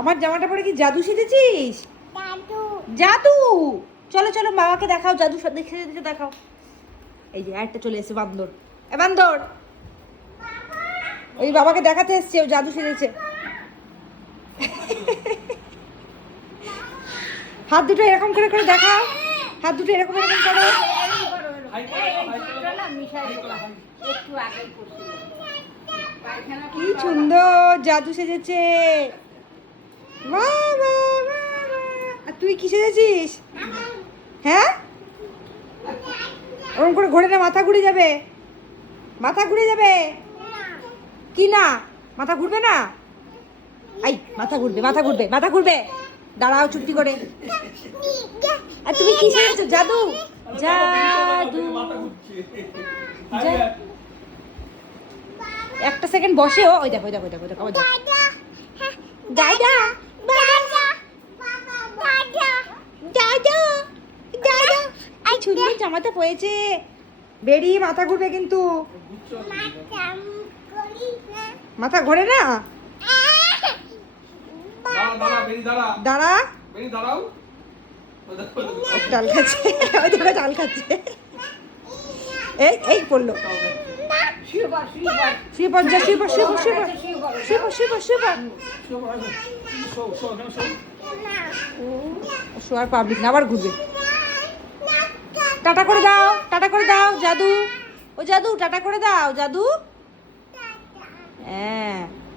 আমার জামাটা পরে কি জাদু শিখেছিস? জাদু। চলো চলো বাবাকে দেখাও, জাদু দেখে দেখাও। এই যে আরেকটা চলে এসেছে বান্দর। এ বান্দর, ওই বাবাকে দেখাতে এসছে, ও জাদু শিখেছে। হাত দুটো এরকম করে করে দেখাও, হাত দুটো এরকম এরকম করো। কি সুন্দর জাদু সেজেছে। বাহ বাহ বাহ বাহ। আর তুই কি সেজেছিস? হ্যাঁ, ওরকম করে ঘোরে না, মাথা ঘুরে যাবে, মাথা ঘুরে যাবে। কি না, মাথা ঘুরবে না? আই মাথা ঘুরবে, মাথা ঘুরবে, মাথা ঘুরবে। দাঁড়াও চুপটি করে। আর তুমি কি সেজেছো? জাদু, জাদু। একটা সেকেন্ড বসে ও, ওই দেখো ওই দেখো ওই দেখো ওই দেখো ওই দেখো। দাদা দাদা দাদা দাদা, এই সুন্দর জামাটা পয়েছে। বেরি মাথা ঘুরবে কিন্তু। মাথা ঘোরে না। দাঁড়া, চাল খাচ্ছে, ওই দেখো চাল খাচ্ছে। এই এই পড়লো। শুয়ে পড় যা, শুয়ে পড় শুয়ে পড় শুয়ে পড় শুয়ে পড় শুয়ে পড় শুয়ে পড়। শোয়ার পাবলিক না, আবার ঘুরবে। টাটা করে দাও, টাটা করে দাও জাদু। ও জাদু টাটা করে দাও জাদু। হ্যাঁ।